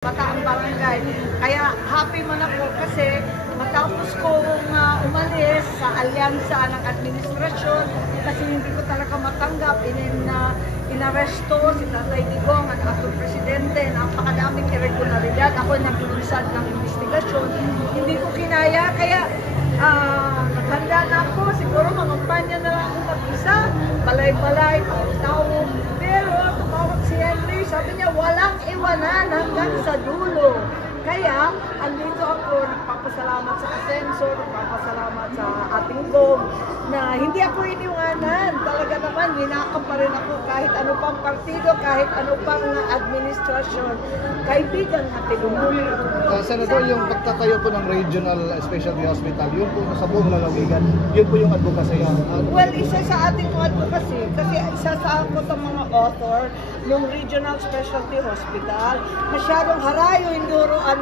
Bataang barangay. Kaya happy man ako kasi matapos kong umalis sa alyansa ng administrasyon kasi hindi ko talaga matanggap inaresto si Tatay Digong at ating presidente. Napakadaming irregularidad. Ako naglunsad ng investigasyon. Hindi ko kinaya kaya naghanda na ako. Siguro mamampanya na lang ako mag-isa. Balay-balay, tao. Pero tumawag si Henry, sabi niya walang iwanan hanggang sa dulo. Kaya, andito ako, nagpapasalamat sa Asenso, nagpapasalamat sa ating Gog, na hindi ako iniwanan. Talaga naman, hinakap pa rin ako kahit ano pang partido, kahit ano pang administrasyon. Kaibigan na tinulungan. Senator, yung pagtatayo po ng Regional Specialty Hospital, yun po sa buong lalawigan, yun po yung advocacy. Well, isa sa ating advocacy, kasi isa sa ako sa mga author ng Regional Specialty Hospital, masyadong harayo induro ang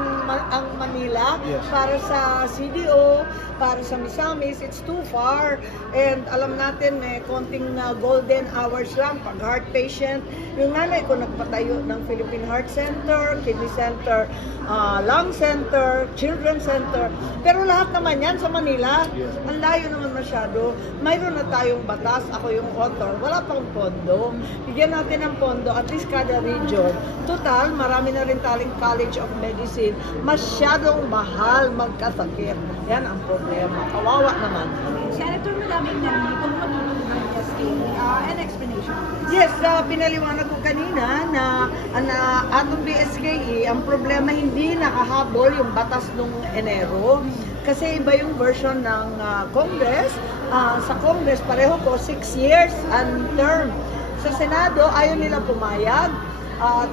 Manila, yes, para sa CDO, para sa Misamis, it's too far. And alam natin, may konting golden hours lang pag heart patient. Yung nanay ko nagpatayo ng Philippine Heart Center, Kidney Center, Lung Center, Children's Center. Pero lahat naman yan sa Manila. Ang layo naman masyado. Mayroon na tayong batas, ako yung author. Wala pang pondo. Bigyan natin ng pondo, at least kada region. Total, marami na rin taling College of Medicine. Masyadong mahal magkasakit. Yan ang problema. Kawawa naman. Senator, maraming nandito matulog ng SK. An explanation. Yes, pinaliwanag ko kanina na atong BSKE, ang problema hindi nakahabol yung batas nung Enero. Kasi iba yung version ng Congress. Sa Congress, pareho po 6 years ang term. Sa Senado, ayaw nila pumayag at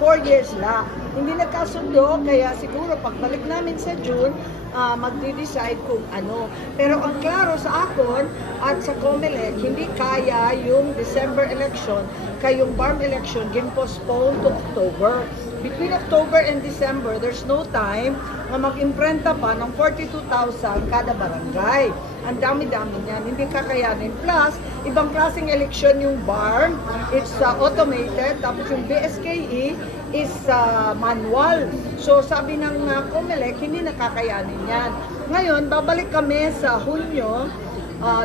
4 years lang. Hindi nagkasundo, kaya siguro pagbalik namin sa June, magde-decide kung ano. Pero ang klaro sa akon at sa COMELEC, hindi kaya yung December election, kaya yung BARM election, gin-postpone to October. Between October and December, there's no time na mag-imprenta pa ng 42,000 kada barangay. Ang dami-dami niyan, hindi kakayanin. Plus, ibang klaseng election yung BARM, it's automated, tapos yung BSKE is manual. So, sabi ng COMELEC, hindi nakakayanin yan. Ngayon, babalik kami sa Hunyo,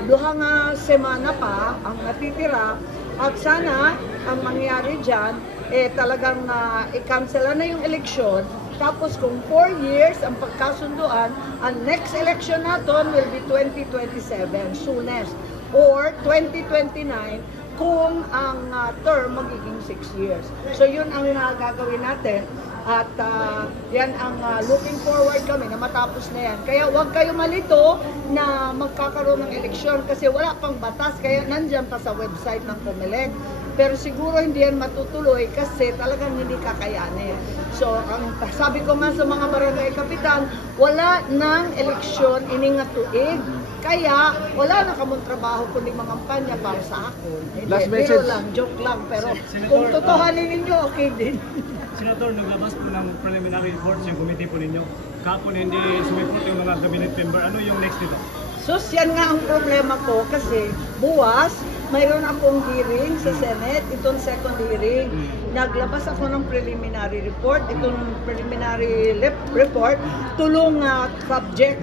duhang semana pa ang natitira, at sana ang mangyari dyan, talagang i-cancel na yung eleksyon. Tapos kung 4 years ang pagkasunduan, ang next election natin will be 2027, soonest. Or 2029, kung ang term magiging 6 years. So yun ang gagawin natin. At yan ang looking forward kami na matapos na yan. Kaya huwag kayo malito na magkakaroon ng eleksyon kasi wala pang batas. Kaya nandyan pa sa website ng COMELEC. Pero siguro hindi yan matutuloy kasi talagang hindi kakayanin. So, ang sabi ko nga sa mga barangay kapitan, wala ng eleksyon iningatuig. Kaya, wala na kamong trabaho kundi mga kampanya para sa ako. Last message. Lang, joke lang. Pero kung totohanin ninyo, okay din. Senator, naglabas po ng preliminary reports yung committee po ninyo. Kapon hindi sumipot yung mga cabinet member. Ano yung next nito? So, yan nga ang problema ko kasi buwas, mayroon akong hearing sa Senate, itong second hearing. Naglabas ako ng preliminary report, itong preliminary report, tulong subject,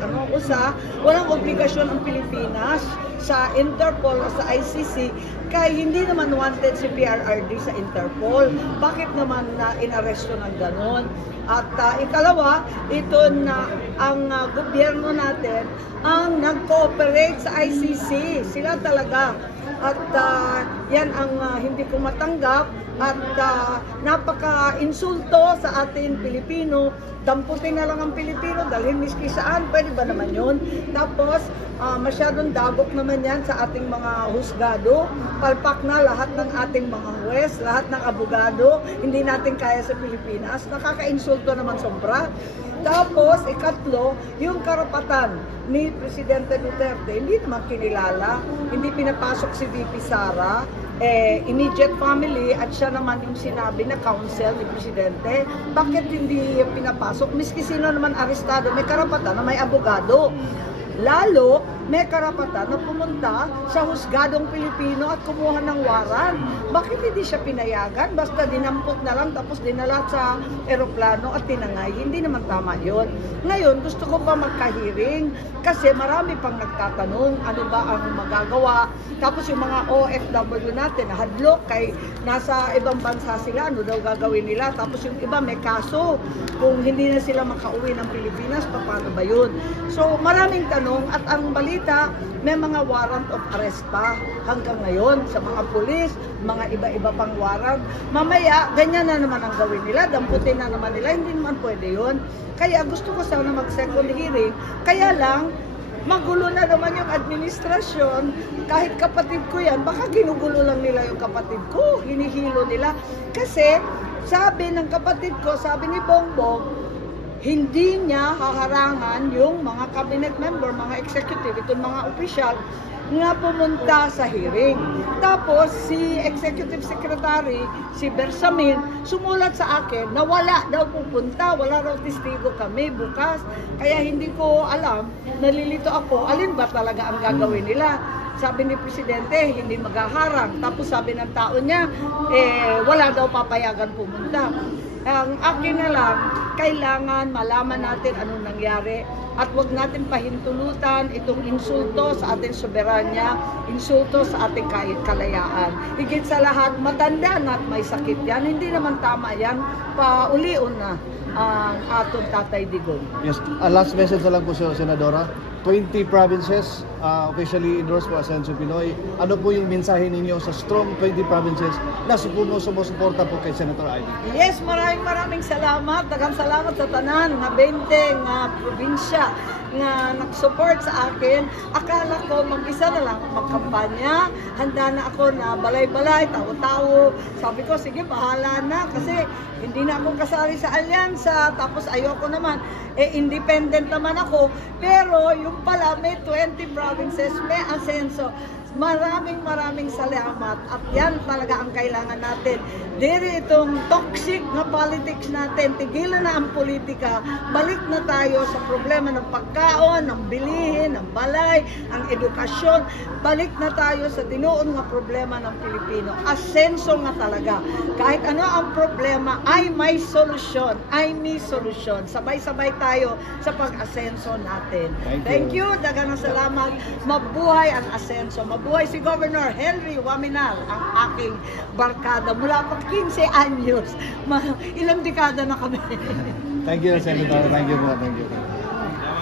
walang obligasyon ang Pilipinas sa Interpol o sa ICC, kaya hindi naman wanted si PRRD sa Interpol. Bakit naman inaresto ng ganon? At ikalawa, ito na ang gobyerno natin ang nag-cooperate sa ICC. Sila talaga. At yan ang hindi ko matanggap at napaka-insulto sa atin Pilipino. Damputin na lang ang Pilipino, dalhin miski saan, pwede ba naman yun? Tapos, masyadong dagok naman yan sa ating mga husgado. Palpak na lahat ng ating mga huwes, lahat ng abogado, hindi natin kaya sa Pilipinas. Nakaka-insulto naman sobra. Tapos, ikatlo, yung karapatan ni Presidente Duterte, hindi naman kinilala, hindi pinapasok si VP Sara, immediate family, at siya naman yung sinabi na counsel ni Presidente. Bakit hindi pinapasok? Miski sino naman arestado, may karapatan na may abogado. Lalo may karapatan na pumunta sa husgadong Pilipino at kumuha ng waran. Bakit hindi siya pinayagan? Basta dinampot na lang tapos dinala sa eroplano at tinangay. Hindi naman tama yun. Ngayon, gusto ko pa magkahiring kasi marami pang nagtatanong ano ba ang magagawa. Tapos yung mga OFW natin, hadlok kay nasa ibang bansa sila, ano daw gagawin nila. Tapos yung iba may kaso, kung hindi na sila makauwi ng Pilipinas, paano ba yun? So maraming tanong at ang balita, may mga warrant of arrest pa hanggang ngayon sa mga pulis, mga iba-iba pang warrant. Mamaya, ganyan na naman ang gawin nila, damputin na naman nila, hindi naman pwede yun. Kaya gusto ko sana mag-second hearing, kaya lang, magulo na naman yung administrasyon. Kahit kapatid ko yan, baka ginugulo lang nila yung kapatid ko, hinihilo nila. Kasi sabi ng kapatid ko, sabi ni Bongbong, hindi niya haharangan yung mga cabinet member, mga executive, itong mga opisyal nga pumunta sa hearing. Tapos si Executive Secretary, si Bersamin, sumulat sa akin na wala daw pupunta, wala raw testigo kami bukas. Kaya hindi ko alam, nalilito ako, alin ba talaga ang gagawin nila? Sabi ni Presidente, hindi maghaharang. Tapos sabi ng tao niya, wala daw papayagan pumunta. Ang akin na lang, kailangan malaman natin anong nangyari at wag natin pahintulutan itong insulto sa ating soberanya, insulto sa ating kalayaan. Higit sa lahat, matanda na at may sakit yan. Hindi naman tama yan, paulion na ang atong Tatay Digong. Yes, last message na lang po sa Senadora. 20 provinces officially endorsed po Asencio Pinoy. Ano po yung mensahe ninyo sa strong 20 provinces na sumusuporta po kay Senator Ivy? Yes, maraming salamat. Daghang salamat sa tanan nga 20 nga probinsya nga nag-support sa akin. Akala ko mag-isa na lang magkampanya. Handa na ako na balay-balay, tawo-tawo. Sabi ko, sige, bahala na kasi hindi na ako kasali sa alyansa. Tapos ayoko naman. Independent naman ako. Pero yung pala, may 20 provinces, may asenso. Maraming salamat at yan talaga ang kailangan natin. Diri itong toxic na politics natin, tigilan na ang politika, balik na tayo sa problema ng pagkaon, ng bilihin, ng balay, ang edukasyon, balik na tayo sa tinuon nga problema ng Pilipino. Asenso nga talaga. Kahit ano ang problema, ay may solusyon, ay may solusyon. Sabay-sabay tayo sa pag-asenso natin. Thank you. Daghang salamat. Mabuhay ang asenso. Mabuhay si Governor Henry Waminal, ang aking barkada. Mula pa 15 anyos. Ilang dekada na kami. Thank you, Senator. Thank you po. Thank you.